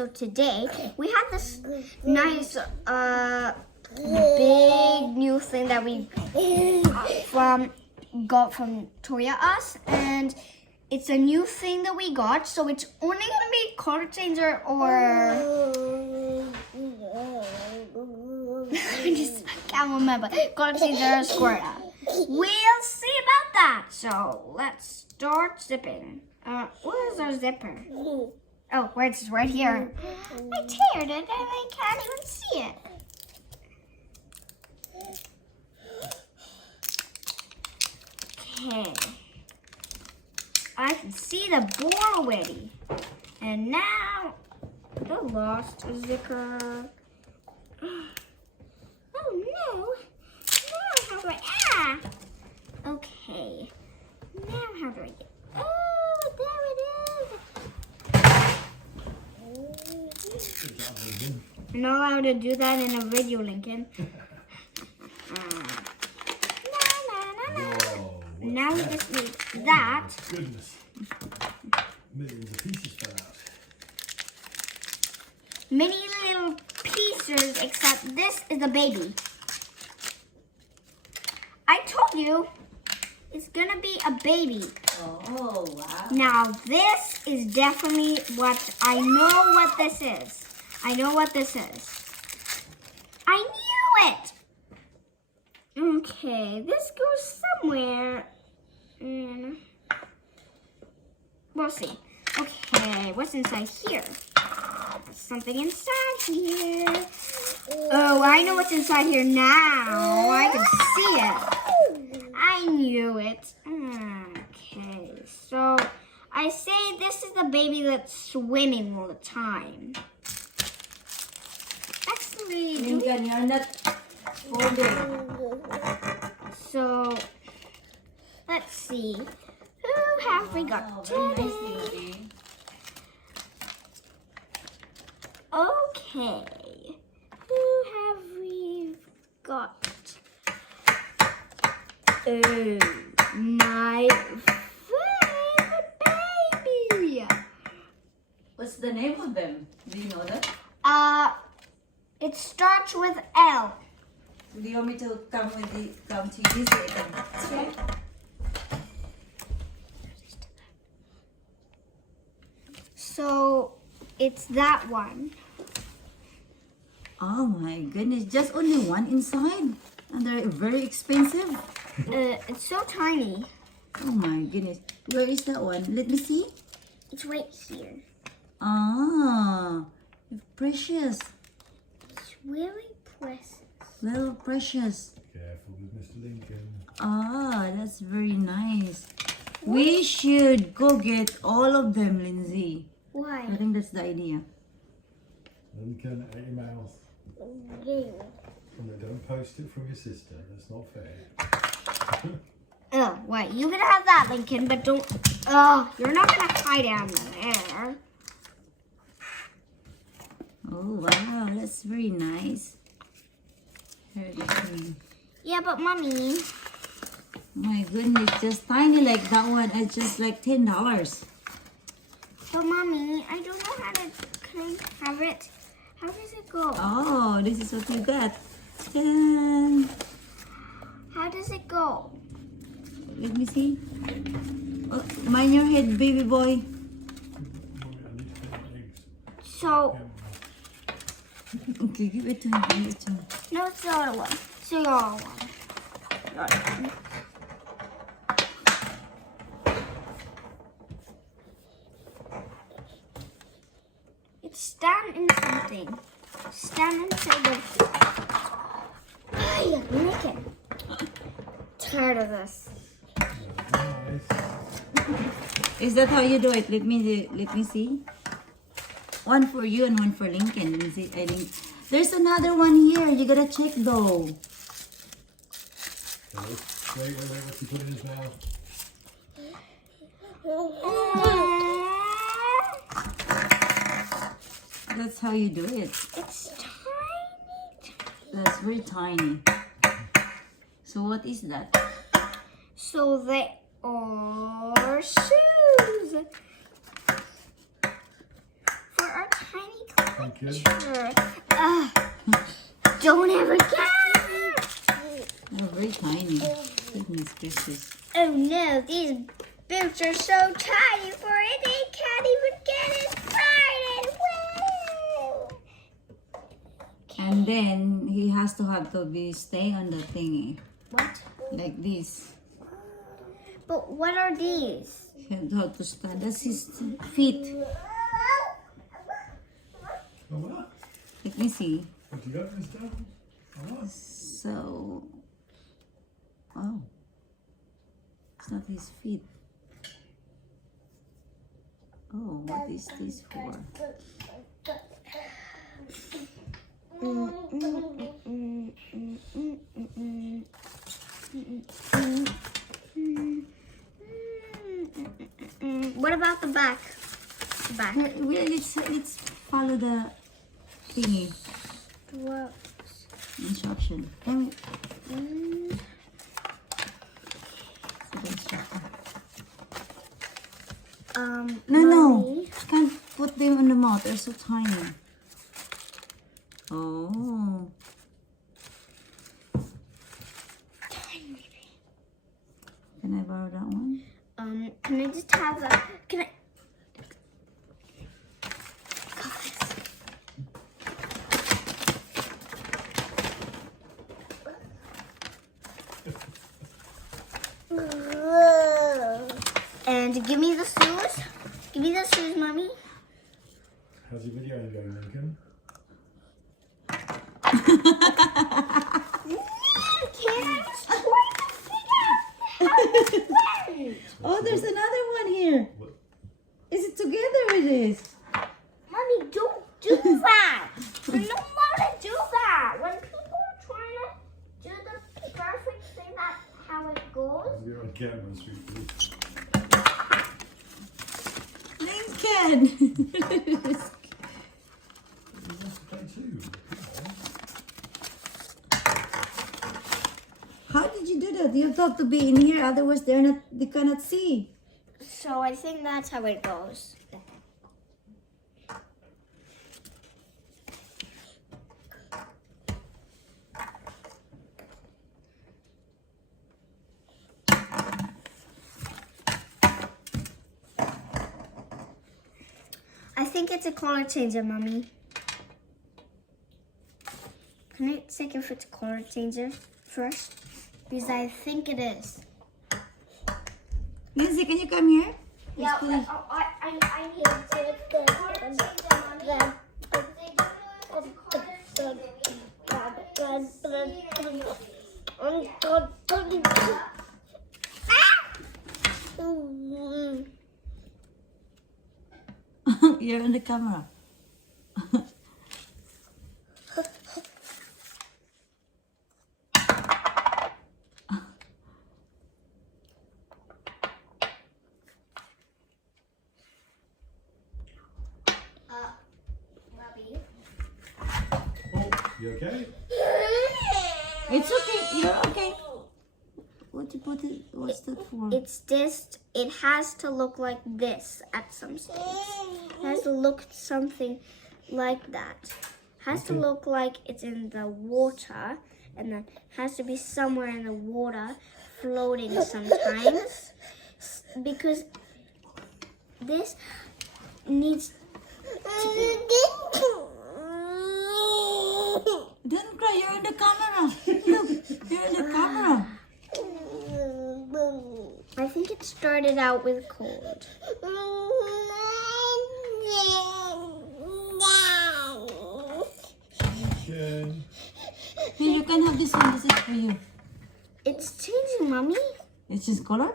So today we have this nice big new thing that we got from Toya Us, and it's a new thing that we got. So it's only gonna be color changer or I just can't remember. Color changer or square up. We'll see about that. So let's start zipping. Where's our zipper? Oh, it's right here. I teared it and I can't even see it. Okay. I can see the ball already. And now, the lost zipper. Oh no. Now how do I, Okay. Now how do I get, there it is. You're not allowed to do that in a video, Lincoln. Now we just need that. Goodness. Millions of pieces fell out. Many little pieces, except this is the baby. I told you it's gonna be a baby. Oh, wow. Now this is definitely what I know what this is. I know what this is. I knew it. Okay, this goes somewhere. We'll see. Okay, what's inside here? There's something inside here. Oh, I know what's inside here now. I can see it. I knew it. Okay, so I say this is the baby that's swimming all the time. Actually, Lincoln, you're not holding. So, let's see. Who have we got Very today? nice, baby. Okay. Who have we got? Oh, my favorite baby. What's the name of them? Do you know that? It starts with L. Do you want me to come to you this way? Okay. So, it's that one. Oh my goodness, just only one inside? And they're very expensive? It's so tiny. Oh my goodness. Where is that one? Let me see. It's right here. Ah, precious. It's really precious. Little precious. Careful with Mr. Lincoln. Ah, that's very nice. We should go get all of them, Lindsay. Why? I think that's the idea. Lincoln, out your mouth. And then don't post it from your sister. That's not fair. Oh, wait. You can have that, Lincoln, but don't... Oh, you're not going to hide down there. Oh, wow. That's very nice. Very good. Yeah, but Mommy... My goodness, just tiny like that one. It's just like $10. But Mommy, I don't know how to... Can I have it? How does it go? Oh, this is what you got. Ta-da. How does it go? Let me see. Oh, mind your head, baby boy. So... Okay, give it to me. Give it to me. No, it's the other one. It's the other one. The other one. It's stand in something. Stand inside the... Ay, Lincoln. Tired of this. Nice. Is that how you do it? Let me see. One for you and one for Lincoln. Lindsay, I think there's another one here. You gotta check though. Wait, what's he put in his mouth? That's how you do it. It's tiny. That's very tiny. So what is that? So they are shoes. For our tiny tiny Thank you. creature. Don't ever get it. They're very tiny. Goodness gracious. Oh no, these boots are so tiny for it, they can't even get inside it. Woo! And then he has to have to be stay on the thingy. What? Like this. But what are these? He has to stand. That's his feet. Oh, what? Let me see. What you got, Mister? Oh, what? So, oh, it's not his feet. Oh, what is this for? What about the back? The back. Let's follow the thingy What? instruction. Let me see the instruction. No, Mommy. you can't put them in the mouth. They're so tiny. Oh. Can I borrow that one? Can I just have a? Can I? And give me the shoes. Give me the shoes, Mommy. How's your video going, Lincoln? Oh, there's another one here. What? Is it together with this? Mommy, don't do that. You're not allowed to do that. When people are trying to do the perfect thing, that's how it goes. You're on camera, sweet pea. Lincoln! You have to play too. How did you do that? You have to be in here, otherwise they cannot see. So I think that's how it goes. I think it's a color changer, Mommy. Can I check if it's a color changer first? Because I think it is. Lindsay, can you come here? Yeah, Let's play. I need to color changer, You're on the camera. Oh, you okay? It's okay. You're okay. What you put it? What's that for? It's this. It has to look like this at some stage. It has to look something like that. Has to look like it's in the water, and then has to be somewhere in the water, floating sometimes. Because this needs to be. Don't cry. You're in the camera. Look, you're in the camera. I think it started out with cold. Okay. Here, you can have this one. This is for you. It's changing, Mommy. It's his color?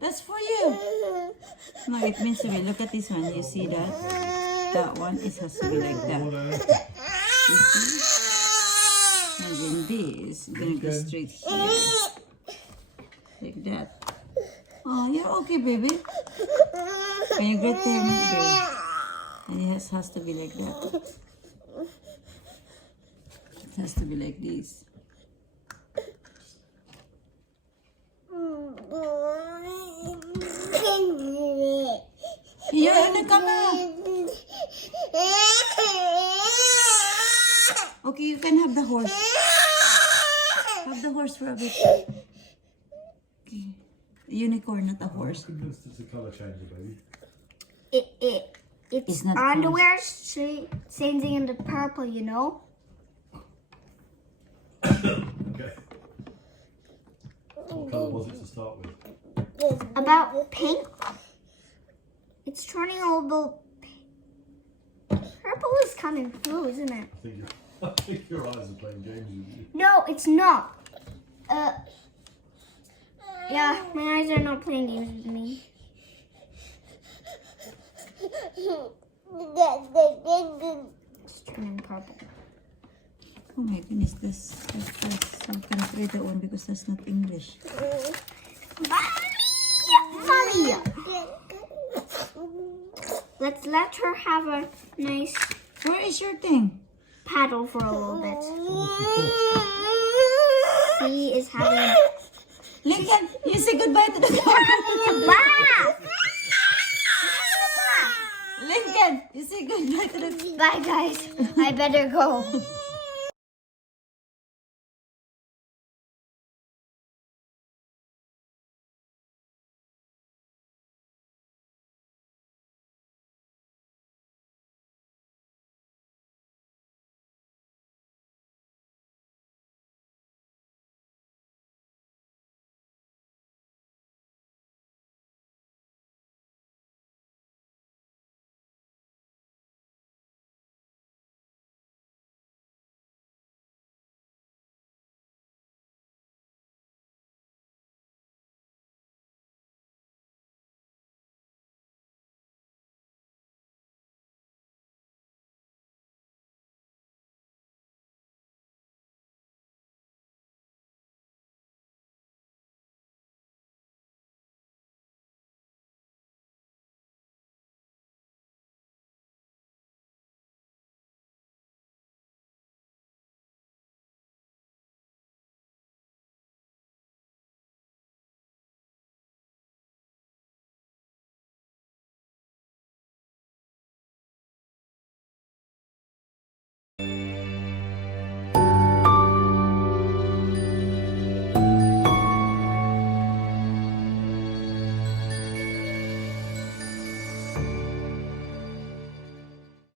That's for you. No, it means to be. Look at this one. You see that? That one, it has to be like that. You see? And then this, gonna go straight here. Like that. Oh, you're okay, baby. Can you go there, baby? And it has to be like that. It has to be like this. You're in the camera. Okay, you can have the horse. Have the horse for a bit. Okay. Unicorn, not a horse. I'm convinced it's a colour changer, baby. It's It's not underwear changing into purple, you know? Okay. What colour was it to start with? About pink. It's turning a little purple is coming through, isn't it? I think your eyes are playing games with you. No, it's not. Yeah, my eyes are not playing games with me. It's turning purple. Oh my goodness, that's I cannot read that one because that's not English. Malia! Let's let her have a nice Where is your thing? paddle for a little bit. She is having Lincoln, you say goodbye to the camera. bath. Lincoln, you say goodbye to the Bye, guys. I better go.